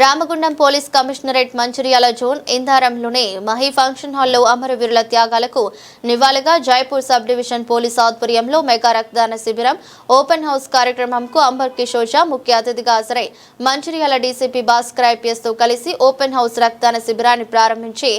Ramagundam police commissionerate Mancherial zone ఇందారంలోని Mahi function హాల్లో అమరవీరుల త్యాగాలకు నివాళిగా జైపూర్ సబ్ డివిజన్ పోలీస్ ఆధ్వర్యంలో మెగా రక్తదాన శిబిరం ఓపెన్ హౌస్ కార్యక్రమంకు అంబర్ కిషోర్ షా ముఖ్య అతిథిగా హాజరై మంచిర్యాల డీసీపీ భాస్కర్ ఐపీఎస్తో కలిసి ఓపెన్ హౌస్ రక్తదాన శిబిరాన్ని ప్రారంభించి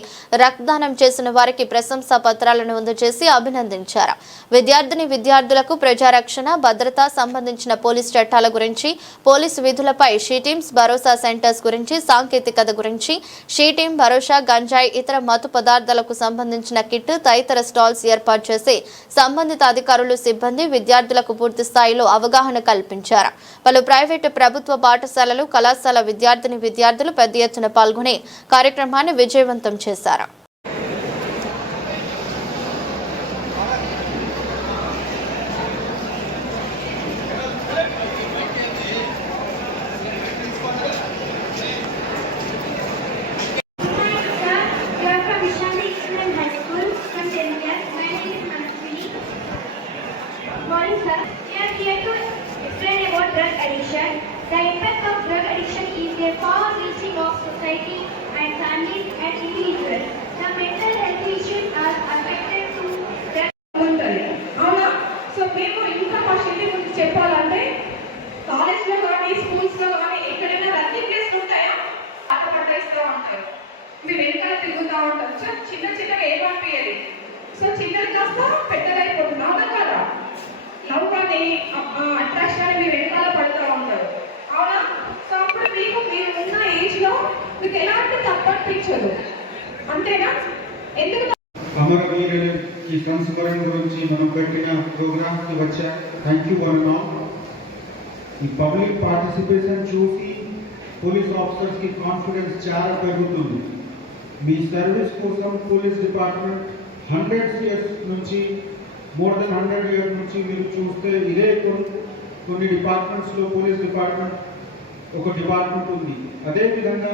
రక్తదానం చేసిన వారికి ప్రశంసా పత్రాలను అందజేసి అభినందించారు. విద్యార్థిని విద్యార్థులకు ప్రజారక్షణ భద్రత సంబంధించిన పోలీస్ చట్టాల గురించి పోలీసు విధులపై షీటీమ్స్ భరోసా సెంటర్స్ గురించి సాంకేతికత గురించి షీటీం భరోసా గంజాయి ఇతర మత్తు పదార్థాలకు సంబంధించిన కిట్ తదితర స్టాల్స్ ఏర్పాటు చేసి సంబంధిత అధికారులు సిబ్బంది విద్యార్థులకు పూర్తి స్థాయిలో అవగాహన కల్పించారు. పలు ప్రైవేటు ప్రభుత్వ పాఠశాలలు కళాశాల విద్యార్థిని విద్యార్థులు పెద్ద ఎత్తున పాల్గొని కార్యక్రమాన్ని విజయవంతం చేశారు. Morning, sir. We are here to explain about drug addiction. The impact of drug addiction is a far-reaching of society and families and individuals. The mental health issues are affected to drug ఉంటుంది అవునా so మేము ఇంకా మా schedule గురించి చెప్పాలంటే కాలేజ్లో కానీ స్కూల్స్లో కానీ ఎక్కడైనా రన్నింగ్ ప్లేస్లు ఉంటాయా ఆట పట్టేస్తూ ఉంటారు మీ వెనకాల తిరుగుతూ ఉంటారు సో చిన్న చిన్నగా ఏమనిపించేది సో చిన్నది కాస్త పెద్దదైపోతుంది అవునా కదా నవ్వుకొని అట్రాక్షన్ అని మీ వెనకాల పడుతూ ఉంటారు. అవునా? సో అప్పుడు మీకు మీరు ఉన్న ఏజ్లో మీకు ఎలాంటి తప్పు అనిపించదు? అంతేనా? ఎందుకు అమరవీరులకి సంస్మరణ గురించి మనం పెట్టిన ప్రోగ్రామ్కి వచ్చా థ్యాంక్ యూ వన్ ఈ పబ్లిక్ పార్టిసిపేషన్ చూసి పోలీస్ ఆఫీసర్స్కి కాన్ఫిడెన్స్ చాలా పెరుగుతుంది. మీ సర్వీస్ కోసం పోలీస్ డిపార్ట్మెంట్ హండ్రెడ్ ఇయర్స్ నుంచి మోర్ దెన్ హండ్రెడ్ ఇయర్ నుంచి మీరు చూస్తే ఇదే కొన్ని డిపార్ట్మెంట్స్లో పోలీస్ డిపార్ట్మెంట్ ఒక డిపార్ట్మెంట్ ఉంది. అదేవిధంగా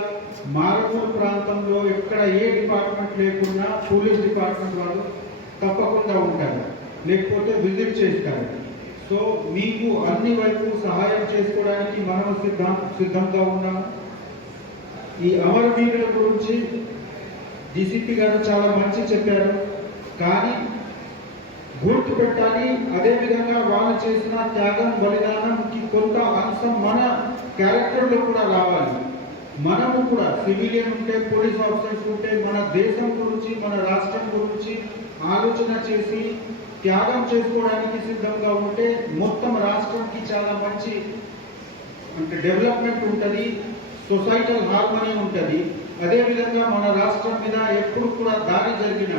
మారుమూల ప్రాంతంలో ఎక్కడ ఏ డిపార్ట్మెంట్ లేకున్నా పోలీస్ డిపార్ట్మెంట్ వాళ్ళు తప్పకుండా ఉంటారు. లేకపోతే విజిట్ చేస్తారు. సో మీకు అన్ని వైపు సహాయం చేసుకోవడానికి మనం సిద్ధం సిద్ధంగా ఉన్నాము. ఈ అమరవీరుల గురించి డీసీపీ గారు చాలా మంచి చెప్పారు. కానీ గుర్తు పెట్టాలి అదేవిధంగా వాళ్ళు చేసిన త్యాగం బలిదానంకి కొంత అంశం మన క్యారెక్టర్లో కూడా రావాలి. మనము కూడా సివిలియన్ ఉంటే పోలీస్ ఆఫీసర్స్ ఉంటే మన దేశం గురించి మన రాష్ట్రం గురించి ఆలోచన చేసి త్యాగం చేసుకోవడానికి సిద్ధంగా ఉంటే మొత్తం రాష్ట్రంకి చాలా మంచి అంటే డెవలప్మెంట్ ఉంటుంది సొసైటల్ హార్మనీ ఉంటుంది. అదేవిధంగా మన రాష్ట్రం మీద ఎప్పుడు కూడా దాడి జరిగిన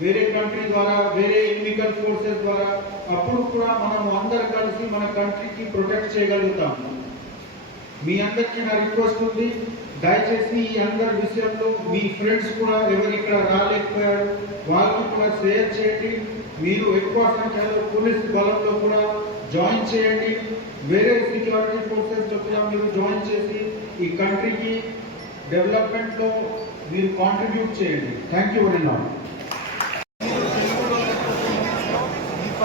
వేరే కంట్రీ ద్వారా వేరే ఎన్నికల్ ఫోర్సెస్ ద్వారా అప్పుడు కూడా మనం అందరు కలిసి మన కంట్రీకి ప్రొటెక్ట్ చేయగలుగుతాం. మీ అందరికీ నా రిక్వెస్ట్ ఉంది. దయచేసి ఈ అందరి విషయంలో మీ ఫ్రెండ్స్ కూడా ఎవరు ఇక్కడ రాలేకపోయారు వాళ్ళకి కూడా షేర్ చేయండి. మీరు ఎక్కువ సంఖ్యలో పోలీస్ బలంలో కూడా జాయిన్ చేయండి. వేరే సెక్యూరిటీ ఫోర్సెస్లో కూడా మీరు జాయిన్ చేసి ఈ కంట్రీకి డెవలప్మెంట్లో మీరు కాంట్రిబ్యూట్ చేయండి. Thank you very much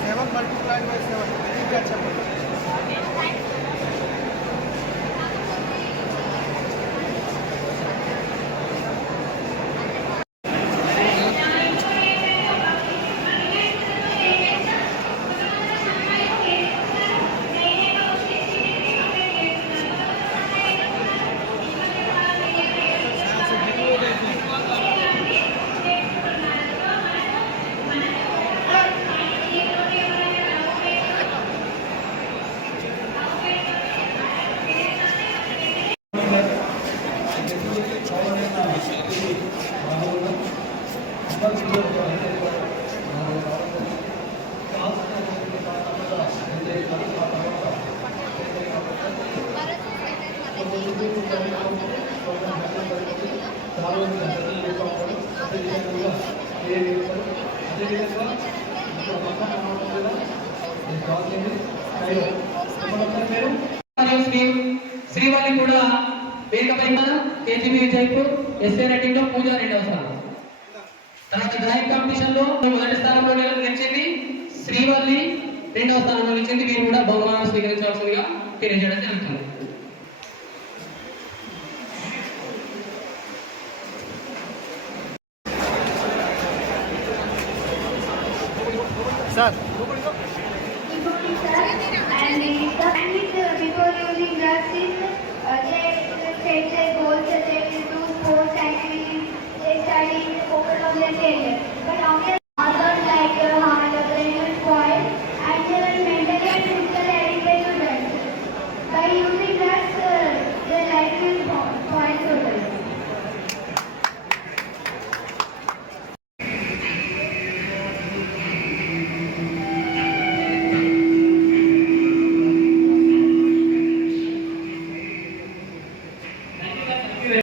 seven multiply by seven ఇంకా చెప్పండి అదేవిధంగా శ్రీవల్లి కూడా వేదికపై కేజీబీ విజయపూర్ ఎస్ఏ రేటింగ్లో పూజ రెండవ స్థానం తర్వాత డ్రాయింగ్ కాంపిటీషన్లో మొదటి స్థానంలో నిలిచింది. శ్రీవల్లి రెండవ స్థానంలో నిలిచింది వీరు కూడా బహుమానం స్వీకరించవలసిందిగా తెలియజేయడం జరుగుతుంది. சார்